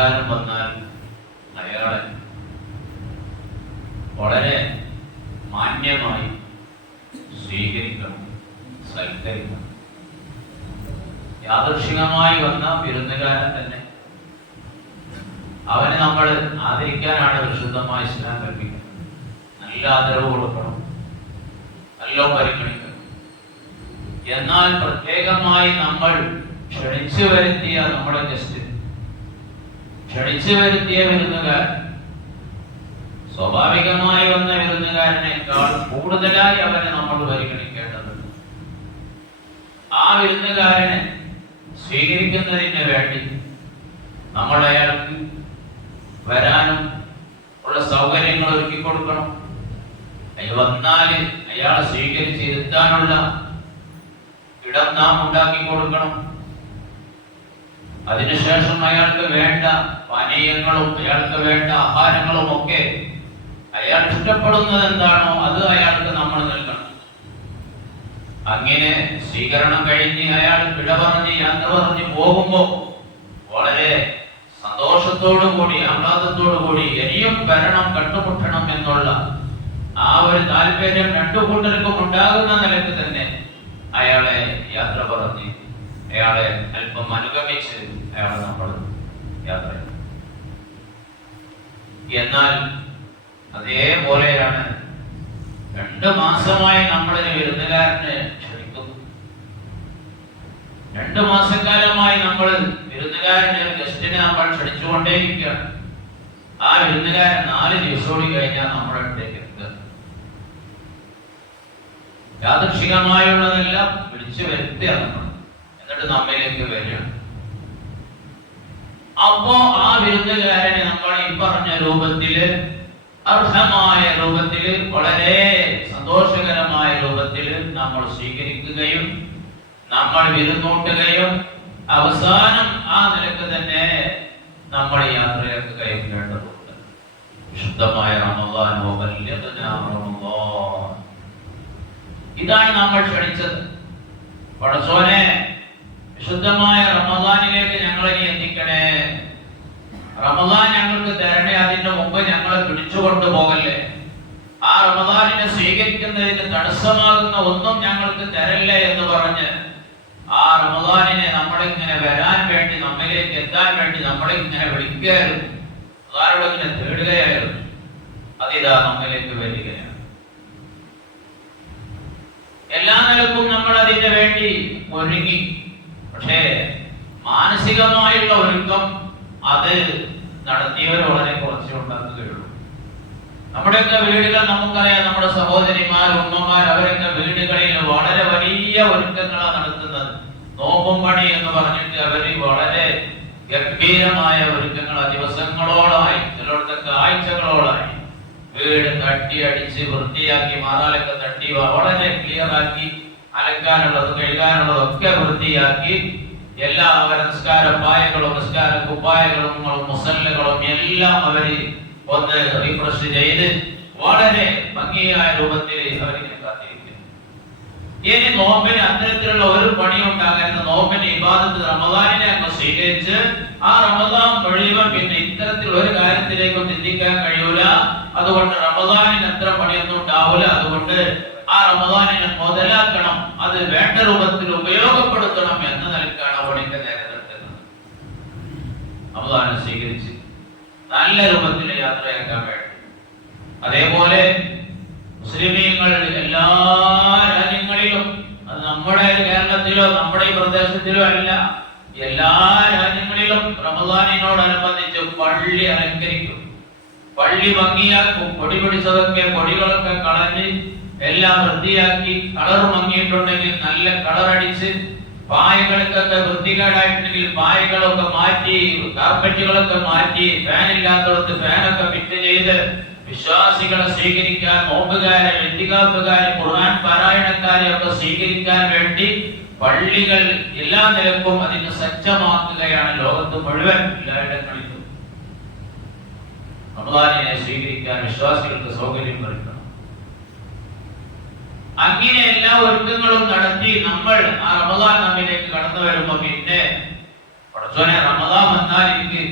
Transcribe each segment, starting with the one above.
വിരുന്നുകാരൻ വന്നാൽ അയാളെ വളരെ മാന്യമായി സ്വീകരിക്കണം, സൽക്കരിക്കണം. യാദൃശ്ചികമായി വന്ന വിരുന്നുകാരൻ തന്നെ അവനെ നമ്മൾ ആദരിക്കാനാണ് വിശുദ്ധമായ ഇസ്ലാം കൽപ്പിക്കുന്നത്. നല്ല ആദരവ് കൊടുക്കണം, നല്ല പരിഗണിക്കണം. എന്നാൽ പ്രത്യേകമായി നമ്മൾ ക്ഷണിച്ചു വരുത്തിയ നമ്മുടെ ഗസ്റ്റ്, ക്ഷണിച്ചു വരുത്തിയ വിരുന്നുകാരൻ സ്വാഭാവികമായി വന്ന വിരുന്നുകാരനേക്കാൾ കൂടുതലായി അവനെ നമ്മൾ പരിഗണിക്കേണ്ടതുണ്ട്. ആ വിരുന്നുകാരനെ സ്വീകരിക്കുന്നതിന് വേണ്ടി നമ്മൾ അയാൾക്ക് വരാനും ഉള്ള സൗകര്യങ്ങൾ ഒരുക്കി കൊടുക്കണം. അയാൾ വന്നാല് അയാളെ സ്വീകരിച്ച് ഇരുത്താനുള്ള ഇടം നാം ഉണ്ടാക്കി കൊടുക്കണം. അതിനുശേഷം അയാൾക്ക് വേണ്ട പാനീയങ്ങളും അയാൾക്ക് വേണ്ട ആഹാരങ്ങളും ഒക്കെ അയാൾ ഇഷ്ടപ്പെടുന്നത് എന്താണോ അത് അയാൾക്ക് നമ്മൾ നൽകണം. അങ്ങനെ സ്വീകരണം കഴിഞ്ഞ് അയാൾ വിട പറഞ്ഞ് യാത്ര പറഞ്ഞ് പോകുമ്പോ വളരെ സന്തോഷത്തോടു കൂടി ആഹ്ലാദത്തോടു കൂടി ഇനിയും വരണം, കണ്ടുമുട്ടണം എന്നുള്ള ആ ഒരു താല്പര്യം രണ്ടു കൂട്ടർക്കും ഉണ്ടാകുന്ന നിലക്ക് തന്നെ അയാളെ യാത്ര പറഞ്ഞ് അയാളെ അല്പം അനുഗമിച്ച് അയാളെ നമ്മൾ യാത്ര. എന്നാൽ അതേപോലെയാണ് 2 മാസമായി നമ്മളൊരു വിരുന്നുകാരനെ ക്ഷണിക്കുന്നു. 2 മാസക്കാലമായി നമ്മൾ വിരുന്നുകാരനെ, ഗസ്റ്റിനെ നമ്മൾ ക്ഷണിച്ചുകൊണ്ടേയിരിക്കുകയാണ്. ആ വിരുന്നുകാരൻ 4 ദിവസോടി കഴിഞ്ഞാൽ നമ്മുടെ അടുത്തേക്ക് എത്തുക. യാദൃശ്ചികമായുള്ളതെല്ലാം വിളിച്ചു വരുത്തുക നമ്മൾ, എന്നിട്ട് നമ്മയിലേക്ക് വരികയാണ്. അപ്പോ ആ വിരുന്നുകാരനെ നമ്മൾ ഈ പറഞ്ഞ രൂപത്തില്, അർഹമായ രൂപത്തില്, വളരെ സന്തോഷകരമായ രൂപത്തില് നമ്മൾ സ്വീകരിക്കുകയും നമ്മൾ വിരുന്നൂട്ടുകയും അവസാനം ആ നിലക്ക് തന്നെ നമ്മൾ യാത്രയൊക്കെ കൈക്കൊള്ളേണ്ടതുണ്ട്. വിശുദ്ധമായ റമദാൻ, ഇതാണ് നമ്മൾ ക്ഷണിച്ചത്. പടച്ചോനെ, വിശുദ്ധമായ റമദാനിലേക്ക് ഞങ്ങളെ നീ എത്തിക്കണേ. റമദാൻ ഞങ്ങൾക്ക് തരണേ, അതിന്റെ മുമ്പ് ഞങ്ങളെ പിടിച്ചുകൊണ്ടു പോകല്ലേ. ആ റമദാനിനെ സ്വീകരിക്കുന്നതിന് തടസ്സമാകുന്ന ഒന്നും ഞങ്ങൾക്ക് തരല്ലേ എന്ന് പറഞ്ഞ് ആ റമദാനിനെ നമ്മളിങ്ങനെ വരാൻ വേണ്ടി, നമ്മിലേക്ക് എത്താൻ വേണ്ടി നമ്മളിങ്ങനെ വിളിക്കുകയായിരുന്നു, അതാരോട് ഇങ്ങനെ തേടുകയായിരുന്നു. അതിതാ നമ്മിലേക്ക് വരികയാണ്. എല്ലാ നിലക്കും നമ്മൾ അതിന് വേണ്ടി ഒരുങ്ങി. പക്ഷേ മാനസികമായുള്ള ഒരുക്കം അത് നടത്തിയവർ വളരെ കുറച്ചേ ഉണ്ടാക്കുകയുള്ളൂ. നമ്മുടെയൊക്കെ വീടുകൾ നമുക്കറിയാം, നമ്മുടെ സഹോദരിമാർ, ഉമ്മമാർ, അവരൊക്കെ വീടുകളിൽ വളരെ വലിയ ഒരുക്കങ്ങളാണ് നടത്തുന്നത്. നോമ്പും പണി എന്ന് പറഞ്ഞിട്ട് അവര് വളരെ ഗംഭീരമായ ഒരുക്കങ്ങൾ ദിവസങ്ങളോളമായി, ചിലയിടത്തൊക്കെ ആഴ്ചകളോളമായി വീട് തട്ടി അടിച്ച് വൃത്തിയാക്കി, മാറാലൊക്കെ തട്ടി വളരെ ക്ലിയർ ആക്കി, അലക്കാനുള്ളതും കഴുകാനുള്ളതും ഒക്കെ വൃത്തിയാക്കി, എല്ലാ നിസ്കാര പായകളും നിസ്കാര കുപ്പായകളും മുസല്ലകളും എല്ലാം അവര് ഒന്ന് റീഫ്രഷ് ചെയ്ത് വളരെ ഭംഗിയായ രൂപത്തിൽ അവരിങ്ങനെ കാത്തിരിക്കുന്നു. ഇനി നോമ്പിന് അത്തരത്തിലുള്ള ഒരു പണിയും ഉണ്ടാകരുത്. നോമ്പിന് ഇബാദത്ത്, റമദാനിനെ അങ്ങ് സ്വീകരിച്ച് ആ റമദാൻ കഴിയുമ്പോൾ പിന്നെ ഇത്തരത്തിൽ ഒരു കാര്യത്തിലേക്കും ചിന്തിക്കാൻ കഴിയൂല. അതുകൊണ്ട് റമദാനിന് അത്ര പണിയൊന്നും ഉണ്ടാവില്ല. അതുകൊണ്ട് ആ റമദാനിനെ മുതലാക്കണം, അത് വേണ്ട രൂപത്തിൽ ഉപയോഗപ്പെടുത്തണം എന്ന നിലക്കാണ് പണിക്ക് നേരിടുന്നത്. റമദാനെ സ്വീകരിച്ച് നല്ല രൂപത്തിൽ യാത്രയാക്കാൻ വേണ്ടി. അതേപോലെ മുസ്ലിമീങ്ങൾ എല്ലാ രാജ്യങ്ങളിലും, അത് നമ്മുടെ കേരളത്തിലോ നമ്മുടെ ഈ പ്രദേശത്തിലോ അല്ല, എല്ലാ രാജ്യങ്ങളിലും റമദാനിനോടനുബന്ധിച്ച് പള്ളി അലങ്കരിക്കും, പള്ളി ഭംഗിയാക്കും. പൊടി പിടിച്ചതൊക്കെ പൊടികളൊക്കെ കളഞ്ഞ് എല്ലാം വൃത്തിയാക്കി, കളർ മങ്ങിയിട്ടുണ്ടെങ്കിൽ നല്ല കളർ അടിച്ച്, പായകൾക്കൊക്കെ വൃത്തികേടായിട്ടുണ്ടെങ്കിൽ പായകളൊക്കെ മാറ്റി, കാർപ്പറ്റുകളൊക്കെ മാറ്റി, ഫാൻ ഇല്ലാത്തടത്ത് ഫാനൊക്കെ ഫിറ്റ് ചെയ്ത് വിശ്വാസികളെ സ്വീകരിക്കാൻ, നോമ്പുകാരെ, ഇത്തികാഫുകാരെ, ഖുർആൻ പാരായണക്കാരെ ഒക്കെ സ്വീകരിക്കാൻ വേണ്ടി പള്ളികൾ എല്ലാ നിലക്കും അതിന് സജ്ജമാക്കുകയാണ്. ലോകത്ത് മുഴുവൻ എല്ലായിടങ്ങളിലും റമദാനിനെ സ്വീകരിക്കാൻ വിശ്വാസികൾക്ക് സൗകര്യം ഒരുക്കണം. അങ്ങനെ എല്ലാ ഒരുക്കങ്ങളും നടത്തി നമ്മൾ ആ റമദാൻ നമ്മിലേക്ക് കടന്നു വരുമ്പോ പിന്നെ പടച്ചോനെ, റമദാൻ വന്നാൽ എനിക്ക്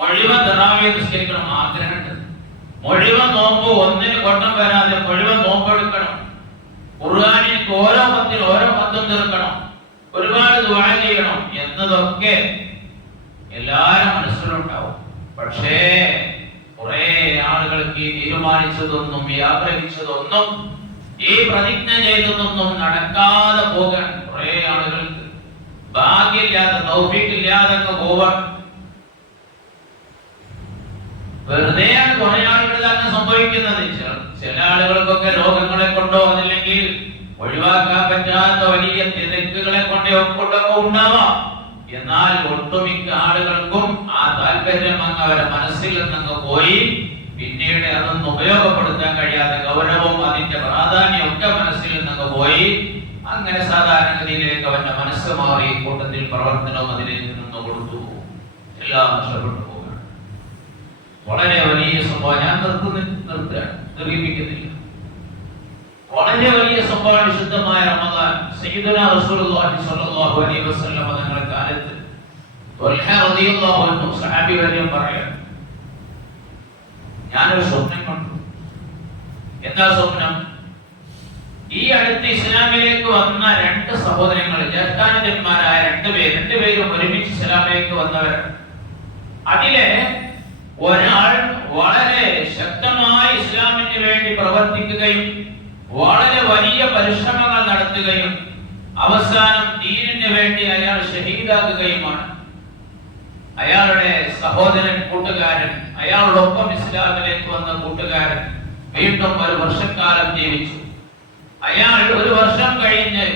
മുഴുവൻ തറാവീഹ് നിസ്കരിക്കണം ആഗ്രഹമുണ്ട്. മുഴുവൻ നോമ്പ് ഒന്നിന് കൊണ്ടം വരാതെ മുഴുവൻ നോമ്പെടുക്കണം. ഖുർആനിലേക്ക് ഓരോ പത്തിൽ ഓരോ പത്തും തീർക്കണം. ഒരുപാട് ദുആ ചെയ്യണം എന്നതൊക്കെ എല്ലാവരും മനസ്സിലുണ്ടാവും. പക്ഷേ കുറെ ആളുകൾക്ക് ഈ തീരുമാനിച്ചതൊന്നും ഈ ആഗ്രഹിച്ചതൊന്നും ഈ പ്രതിജ്ഞ ചെയ്തതൊന്നും നടക്കാതെ പോകാൻ കുറെ ആളുകൾക്ക് ഭാഗ്യമില്ലാതെ തൗഫീഖില്ലാതെ പോവാൻ വെറുതെ കുറെ ആളുകൾ തന്നെ സംഭവിക്കുന്നത്. ചില ആളുകൾക്കൊക്കെ രോഗങ്ങളെ കൊണ്ടോ അതല്ലെങ്കിൽ ഒഴിവാക്കാൻ പറ്റാത്ത വലിയ തിരക്കുകളെ കൊണ്ടൊക്കെ ഉണ്ടാവാം. എന്നാൽ ഒട്ടുമിക്ക ആളുകൾക്കും ആ താല്പര്യം അങ്ങ് അവരുടെ മനസ്സിൽ നിന്നങ്ങ് പോയി പിന്നീട് അതൊന്നും ഉപയോഗപ്പെടുത്താൻ കഴിയാതെ ഗൗരവവും അതിന്റെ പ്രാധാന്യം ഒക്കെ മനസ്സിൽ നിന്നങ്ങ് പോയി അങ്ങനെ സാധാരണഗതിയിലേക്ക് അവന്റെ മനസ്സ് മാറി കൂട്ടത്തിൽ പ്രവർത്തനവും അതിലേക്ക് നിന്ന് കൊടുത്തു എല്ലാം നഷ്ടപ്പെട്ടു പോവുകയാണ്. വളരെ വലിയ സംഭവം. ഞാൻ നിർമ്മിക്കുന്നില്ല. വളരെ വലിയ സംഭവം. വിശുദ്ധമായ റമദാൻ സയ്യിദുനാ റസൂലുള്ളാഹി സ്വല്ലല്ലാഹു അലൈഹി വസല്ലം തങ്ങളുടെ കാലത്ത് ത്വൽഹ റളിയല്ലാഹു അൻഹു സഹാബി വര്യൻ പറയാണ്, ഞാനൊരു സ്വപ്നം കണ്ടു. എന്താ സ്വപ്നം? ഈ അടുത്ത് ഇസ്ലാമിലേക്ക് വന്ന രണ്ട് സഹോദരങ്ങൾ, ജ്യേഷ്ഠാനുജന്മാരായ രണ്ടുപേരും ഒരുമിച്ച് ഇസ്ലാമിലേക്ക് വന്നവരാണ്. അതിലെ ഒരാൾ വളരെ ശക്തമായി ഇസ്ലാമിന് വേണ്ടി പ്രവർത്തിക്കുകയും വളരെ വലിയ പരിശ്രമങ്ങൾ നടത്തുകയും അവസാനം ദീനിന് വേണ്ടി അയാൾ ഷഹീദാകുകയുമാണ്. അയാളുടെ സഹോദരൻ കൂട്ടുകാരൻ, അയാളോടൊപ്പം ഇസ്ലാമിലേക്ക് വന്ന കൂട്ടുകാരൻ വീണ്ടും ഒരു വർഷക്കാലം ജീവിച്ചു. അയാൾ ഒരു വർഷം കഴിഞ്ഞ്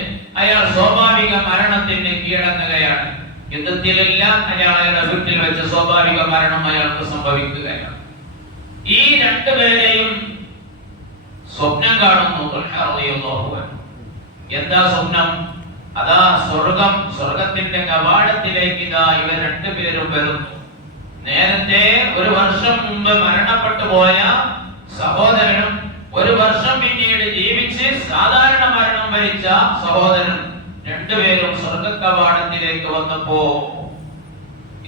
അയാൾ സ്വാഭാവിക മരണത്തിന് കീഴടങ്ങുകയാണ്. യുദ്ധത്തിലെല്ലാം അയാളുടെ വീട്ടിൽ വെച്ച് സ്വാഭാവിക മരണം അയാൾക്ക് സംഭവിക്കുകയാണ്. ഈ രണ്ടുപേരെയും സ്വപ്നം കാണുന്നു. എന്താ സ്വപ്നം? അതാ സ്വർഗത്തിന്റെ കവാടത്തിലേക്ക് ഇതാ ഇവർ രണ്ടുപേരും വരുന്നു. നേരത്തെ ഒരു വർഷം മുമ്പ് മരണപ്പെട്ടു പോയ സഹോദരനും ഒരു വർഷം പിന്നീട് ജീവിച്ച് സാധാരണ മരണം വരിച്ച സഹോദരൻ രണ്ടുപേരും സ്വർഗ കവാടത്തിലേക്ക് വന്നപ്പോ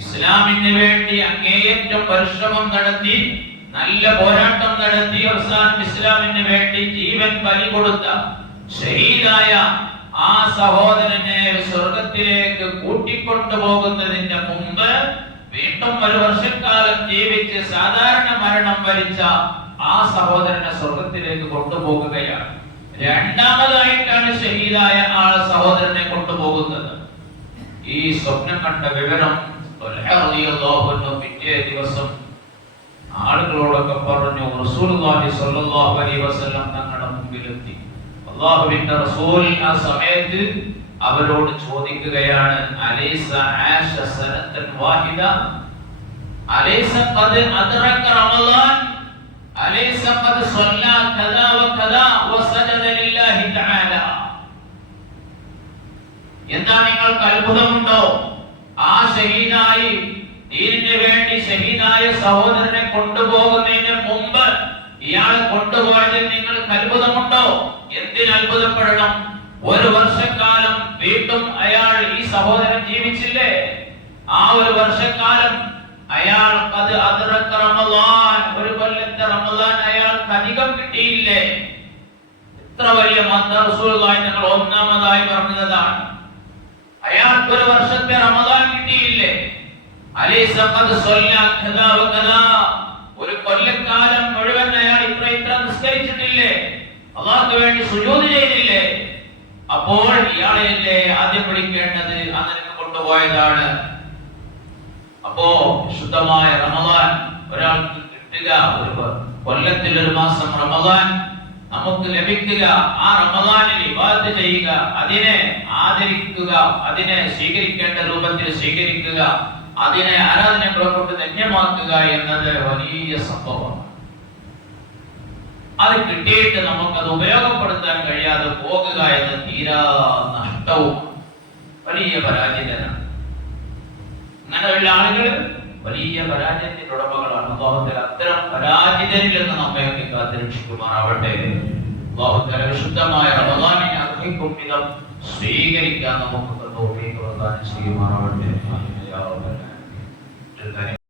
ഇസ്ലാമിന് വേണ്ടി അങ്ങേയറ്റം പരിശ്രമം നടത്തി നല്ല പോരാട്ടം നടത്തി അവസാനം ഇസ്ലാമിന് വേണ്ടി ജീവൻ ബലി കൊടുത്ത ഷഹീദായ ആ സഹോദരനെ സ്വർഗത്തിലേക്ക് കൂട്ടിക്കൊണ്ടുപോകുന്നതിന് മുമ്പ് വീണ്ടും ഒരു വർഷക്കാലം ജീവിച്ച് സാധാരണ മരണം വരിച്ച ആ സഹോദരനെ സ്വർഗത്തിലേക്ക് കൊണ്ടുപോകുകയാണ്. രണ്ടാമതായിട്ടാണ് ഷഹീദായ ആ സഹോദരനെ കൊണ്ടുപോകുന്നത്. ഈ സ്വപ്നം കണ്ട വിവരം പിറ്റേ ദിവസം ആളുകളോടൊക്കെ പറഞ്ഞു. റസൂലുള്ളാഹി സ്വല്ലല്ലാഹു അലൈഹി വസല്ലം തങ്ങളുടെ മുമ്പിലെത്തി. അല്ലാഹുവിന്റെ റസൂൽ ആ സമയത്ത് അവരോട് ചോദിക്കുകയാണ്, അലൈസ ആശ സനതൻ വാഹിദ അലൈസ ഖദ് അദ്റക റമളാൻ അലൈസ ഖദ് സ്വല്ലാ കദാ വകദാ വസജദ ലില്ലാഹി തആല. എന്താ നിങ്ങൾക്ക് അത്ഭുതമുണ്ടോ? ആ ഷഹീദായി ദീനിന് വേണ്ടി ഷഹീദായ സഹോദരനെ കൊണ്ടുപോകുന്നതിന് മുമ്പ് ഇയാളെ കൊണ്ടുപോയതിൽ നിങ്ങൾക്ക് അത്ഭുതമുണ്ടോ? എന്തിന് അത്ഭുതപ്പെടണം? ഒരു വർഷക്കാലം വീണ്ടും അയാൾ ഈ സഹോദരൻ ജീവിച്ചില്ലേ? ആ ഒരു വർഷക്കാലം അയാൾ ഒരു കൊല്ലത്തെ റമളാൻ അയാൾക്ക് അധികം കിട്ടിയില്ലേ? എത്ര വലിയ റസൂലുള്ളാഹി തങ്ങൾ ഒന്നാമതായി പറഞ്ഞതാണ്. അയാൾക്ക് ഒരു വർഷത്തെ റമളാൻ കിട്ടിയില്ലേ? അലൈസ ഖദ് സ്വല്ലാ കദാ വകദാ, ഒരു കൊല്ലക്കാലം മുഴുവൻ അയാൾ ഇത്ര നിസ്കരിച്ചിട്ടില്ലേ? അല്ലാഹുവിന് വേണ്ടി സുജൂദ് ചെയ്തില്ലേ? അപ്പോൾ ഇയാളെയല്ലേ ആദ്യം പിടിക്കേണ്ടത്? അങ്ങനെ കൊണ്ടുപോയതാണ്. അപ്പോ ശുദ്ധമായ റമളാൻ ഒരാൾക്ക് കിട്ടുക, ഒരു കൊല്ലത്തിൽ ഒരു മാസം റമളാൻ നമുക്ക് ലഭിക്കുക. ആ റമളാനിൽ ഇബാദത്ത് ചെയ്യുക, അതിനെ ആദരിക്കുക, അതിനെ സ്വീകരിക്കേണ്ട രൂപത്തിൽ സ്വീകരിക്കുക, അതിനെ ആരാധനകളെ കൊണ്ട് ധന്യമാക്കുക എന്നത് വലിയ സംഭവമാണ്. അത് കിട്ടിയിട്ട് നമുക്കത് ഉപയോഗപ്പെടുത്താൻ കഴിയാതെ പോകുക എന്ന തീരാ നഷ്ടവും വലിയ പരാജയനാണ്. അങ്ങനെയുള്ള ആളുകൾ വലിയ പരാജയത്തിന്റെ ഉടമകളാണ്. അല്ലാഹുവിന്റെ അത്തരം പരാജിതരിൽ നിന്ന് നമ്മെ കാത്തുരക്ഷിക്കുമാറാവട്ടെ. അല്ലാഹുവിന്റെ വിശുദ്ധമായ റമളാനിനെ അർഹിക്കും വിധം സ്വീകരിക്കാൻ നമുക്ക് തൗഫീഖ് പ്രദാനം ചെയ്യുമാറാവട്ടെ.